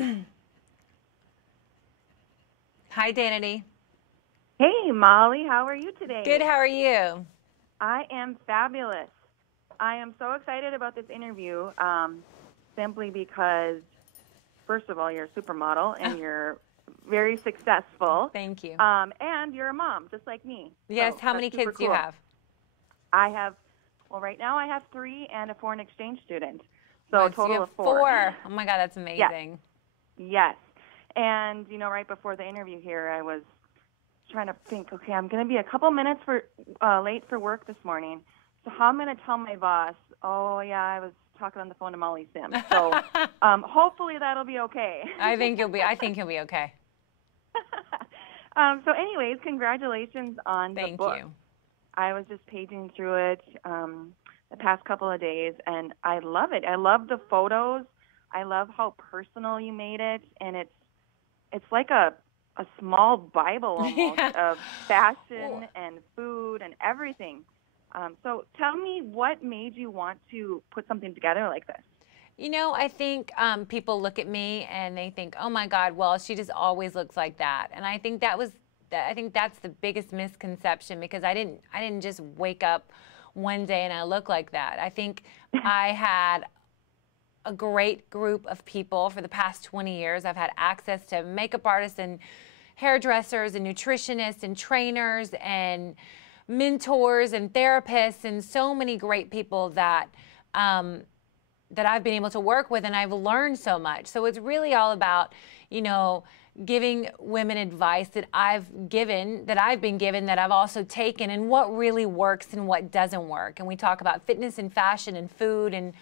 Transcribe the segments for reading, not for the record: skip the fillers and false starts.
Hi, Danity. Hey, Molly, how are you Good, today? how are you? I am fabulous. I am so excited about this interview simply because, first of all, you're a supermodel Oh, and you're very successful, thank you. and you're a mom, just like me. Yes, So how that's many super kids do you cool. have? I have, well, right now I have three and a foreign exchange student, so a Wow, so you total have of four. four. Oh my God, that's Yes, amazing. yes. And, right before the interview here, I was trying to think, okay, I'm going to be a couple minutes late for work this morning. So how am I going to tell my boss, oh, yeah, I was talking on the phone to Molly Sims. So hopefully that'll be okay. I think you'll be okay. So anyways, congratulations on the Thank book. you. I was just paging through it the past couple of days, and I love it. I love the photos. I love how personal you made it, and it's like a small Bible almost Yeah. of fashion Well, and food and everything. So tell me what made you want to put something together like this? I think people look at me and they think, "Oh my God, well, she just always looks like that." And I think that's the biggest misconception because I didn't just wake up one day and I look like that. I think I had a great group of people for the past 20 years. I've had access to makeup artists and hairdressers and nutritionists and trainers and mentors and therapists and so many great people um, that I've been able to work with, and I've learned so much. So it's really all about, you know, giving women advice that I've been given, that I've also taken, and what really works and what doesn't work. And we talk about fitness and fashion and food, and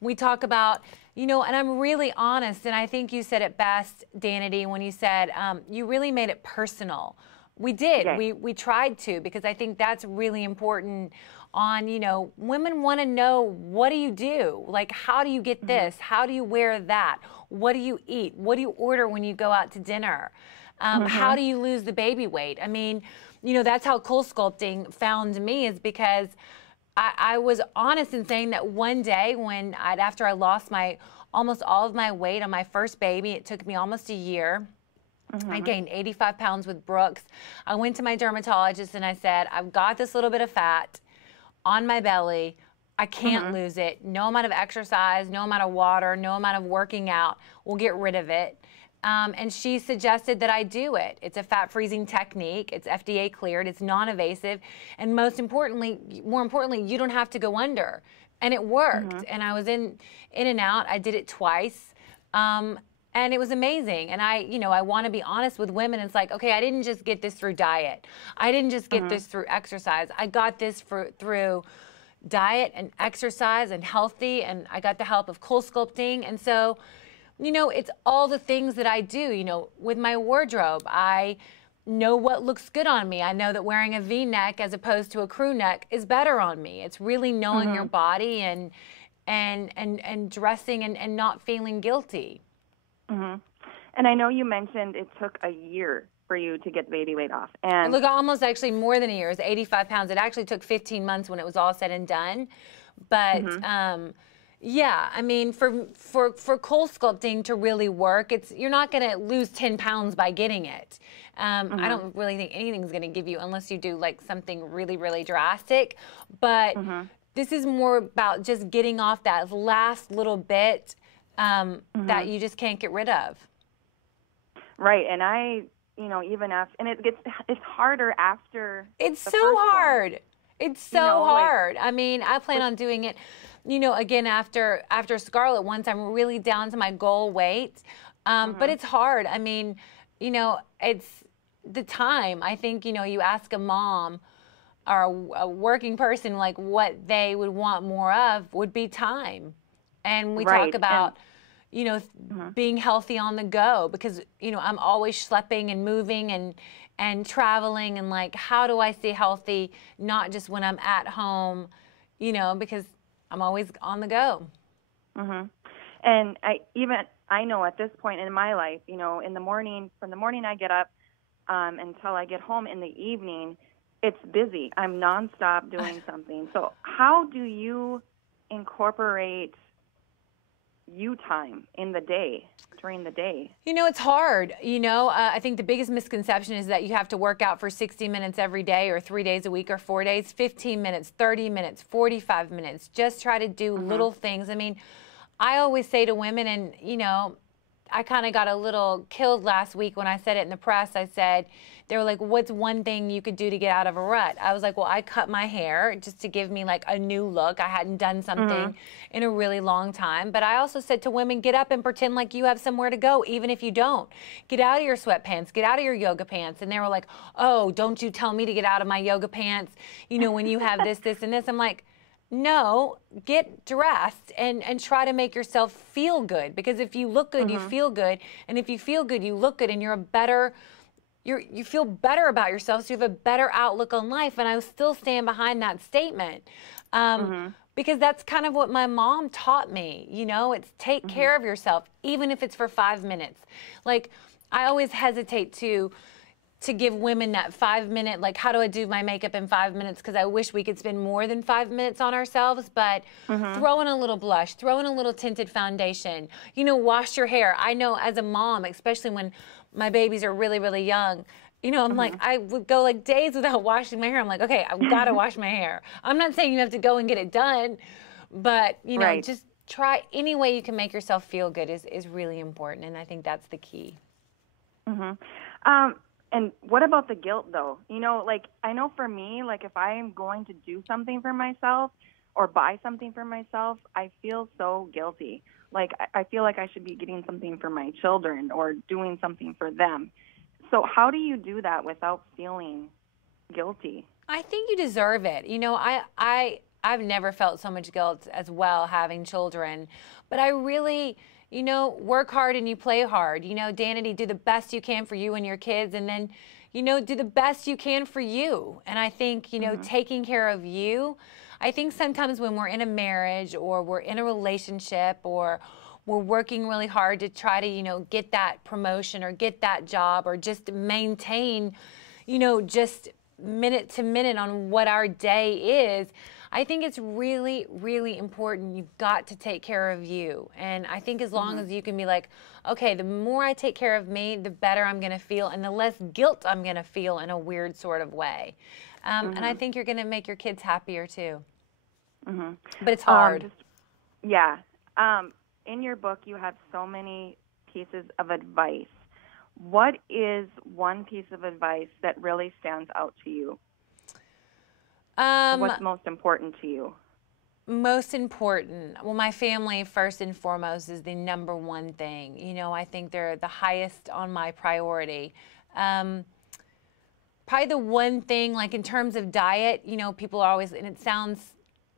we talk about, and I'm really honest, and I think you said it best, Danity, when you said you really made it personal. We did. Yay. We tried to, because I think that's really important. Women want to know, what do you do? Like, how do you get Mhm. this? How do you wear that? What do you eat? What do you order when you go out to dinner? How Mhm. do you lose the baby weight? I mean, that's how Cool Sculpting found me, is because I was honest in saying that one day after I lost almost all of my weight on my first baby, it took me almost a year. I Mhm. gained 85 pounds with Brooks. I went to my dermatologist and I said, I've got this little bit of fat on my belly. I can't Mhm. lose it. No amount of exercise, no amount of water, no amount of working out will get rid of it. And she suggested that I do it. It's a fat freezing technique. It's FDA cleared. It's non-invasive, and more importantly, you don't have to go under. And it worked. Mhm. And I was in and out. I did it twice. Um, and it was amazing. And I want to be honest with women. It's like, okay, I didn't just get this through diet. I didn't just get Mhm. this through exercise. I got this through diet and exercise and healthy, and I got the help of Cool Sculpting. And so, it's all the things that I do, with my wardrobe. I know what looks good on me. I know that wearing a V-neck as opposed to a crew neck is better on me. It's really knowing your Mhm. body and dressing and not feeling guilty. Mhm. And I know you mentioned it took a year for you to get the baby weight off. And Look, almost actually more than a year. It's 85 pounds. It actually took 15 months when it was all said and done. But mhm. yeah, I mean, for Coal Sculpting to really work, you're not going to lose 10 pounds by getting it. I Mhm. don't really think anything's going to give you, unless you do like something really, really drastic. But Mhm. this is more about just getting off that last little bit that Mhm. you just can't get rid of. Right. And even after, and it's harder after It's the so first one. hard. It's so Like hard. I mean, I plan with on doing it, again after Scarlet, once I'm really down to my goal weight. But mhm. it's hard. I mean, it's the time. I think, you ask a mom or a working person, like, what they would want more of would be time. And we talk Right. And about, mhm. being healthy on the go, because, I'm always schlepping and moving and traveling, and like, how do I stay healthy, not just when I'm at home, because I'm always on the go. Mhm. And I know at this point in my life, in the morning, from the morning I get up until I get home in the evening, it's busy. I'm nonstop doing something. So how do you incorporate you time in the day, during the day? You know, it's hard. You know, I think the biggest misconception is that you have to work out for 60 minutes every day or 3 days a week or 4 days, 15 minutes, 30 minutes, 45 minutes. Just try to do little things. I mean, I always say to women, and, you know, I kind of got a little killed last week when I said it in the press. I said, they were like, what's one thing you could do to get out of a rut? I was like, well, I cut my hair just to give me like a new look. I hadn't done something in a really long time. But I also said to women, get up and pretend like you have somewhere to go, even if you don't. Get out of your sweatpants, get out of your yoga pants. And they were like, oh, don't you tell me to get out of my yoga pants, you know, when you have this, this, and this. I'm like, no, get dressed and try to make yourself feel good. Because if you look good, you feel good. And if you feel good, you look good, and you're a better, you feel better about yourself, so you have a better outlook on life. And I still stand behind that statement. Because that's kind of what my mom taught me. You know, it's take care of yourself, even if it's for 5 minutes. Like, I always hesitate to give women that 5 minute, like, how do I do my makeup in 5 minutes? Because I wish we could spend more than 5 minutes on ourselves. But throw in a little blush, throw in a little tinted foundation, you know, wash your hair. I know as a mom, especially when my babies are really, really young, you know, I'm like, I would go like days without washing my hair. I'm like, okay, I've got to wash my hair. I'm not saying you have to go and get it done, but, you know, just try any way you can make yourself feel good is really important. And I think that's the key. And what about the guilt, though? You know, like, I know for me, like, if I am going to do something for myself or buy something for myself, I feel so guilty. Like, I feel like I should be getting something for my children or doing something for them. So how do you do that without feeling guilty? I think you deserve it. You know, I've never felt so much guilt as well having children, but I really, you know, work hard and you play hard. You know, Danity, do the best you can for you and your kids, and then, you know, do the best you can for you. And I think, you know, taking care of you, I think sometimes when we're in a marriage or we're in a relationship or we're working really hard to try to, you know, get that promotion or get that job or just maintain, you know, just minute to minute on what our day is, I think it's really, really important. You've got to take care of you. And I think as long as you can be like, okay, the more I take care of me, the better I'm going to feel and the less guilt I'm going to feel in a weird sort of way. And I think you're going to make your kids happier too. But it's hard. In your book, you have so many pieces of advice. What is one piece of advice that really stands out to you? What's most important to you? Most important, well, my family first and foremost is the number one thing. You know, I think they're the highest on my priority. Probably the one thing, like in terms of diet, you know, people are always, and it sounds,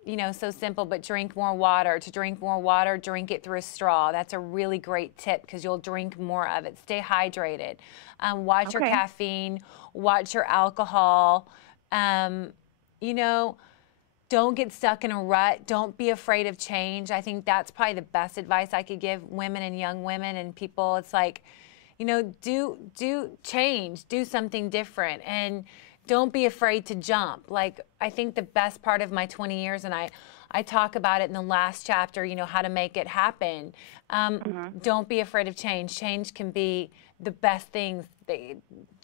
you know, so simple, but drink more water. To drink more water, drink it through a straw. That's a really great tip because you'll drink more of it. Stay hydrated. Watch your caffeine. Watch your alcohol. You know, don't get stuck in a rut. Don't be afraid of change. I think that's probably the best advice I could give women and young women and people. It's like, you know, do change, do something different, and don't be afraid to jump. Like, I think the best part of my 20 years, and I talk about it in the last chapter, you know, how to make it happen. Don't be afraid of change. Change can be the best things.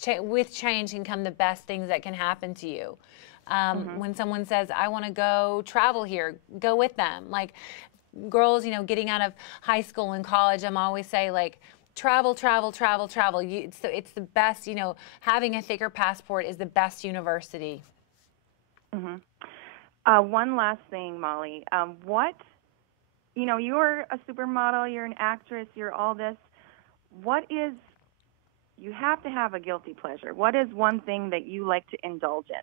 With change can come the best things that can happen to you. When someone says, I want to go travel here, go with them. Like girls, you know, getting out of high school and college, I'm always say, like, travel, travel, travel, travel. It's the best, you know, having a thicker passport is the best university. One last thing, Molly. You know, you're a supermodel, you're an actress, you're all this. You have to have a guilty pleasure. What is one thing that you like to indulge in?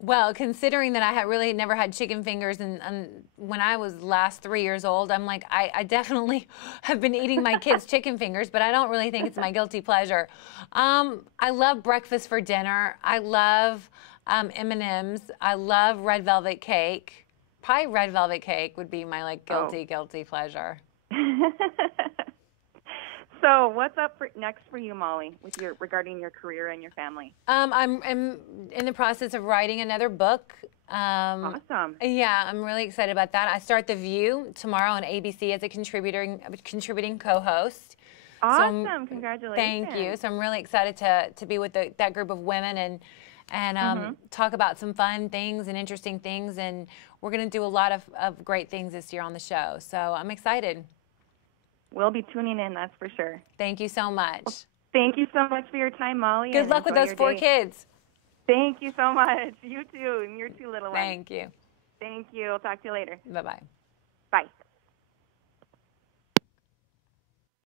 Well, considering that I had really never had chicken fingers and when I was last 3 years old, I'm like, I definitely have been eating my kids' chicken fingers, but I don't really think it's my guilty pleasure. I love breakfast for dinner. I love M&Ms. I love red velvet cake. Probably red velvet cake would be my like guilty pleasure. So what's up next for you, Molly, regarding your career and your family? I'm in the process of writing another book. Awesome. Yeah, I'm really excited about that. I start The View tomorrow on ABC as a contributing co-host. Awesome. Congratulations. Thank you. So I'm really excited to be with that group of women and talk about some fun things and interesting things. And we're going to do a lot of great things this year on the show. So I'm excited. We'll be tuning in, that's for sure. Thank you so much. Well, thank you so much for your time, Molly. Good luck with those 4 kids. Thank you so much. You too, and your 2 little ones. Thank you. Thank you. I'll talk to you later. Bye-bye. Bye.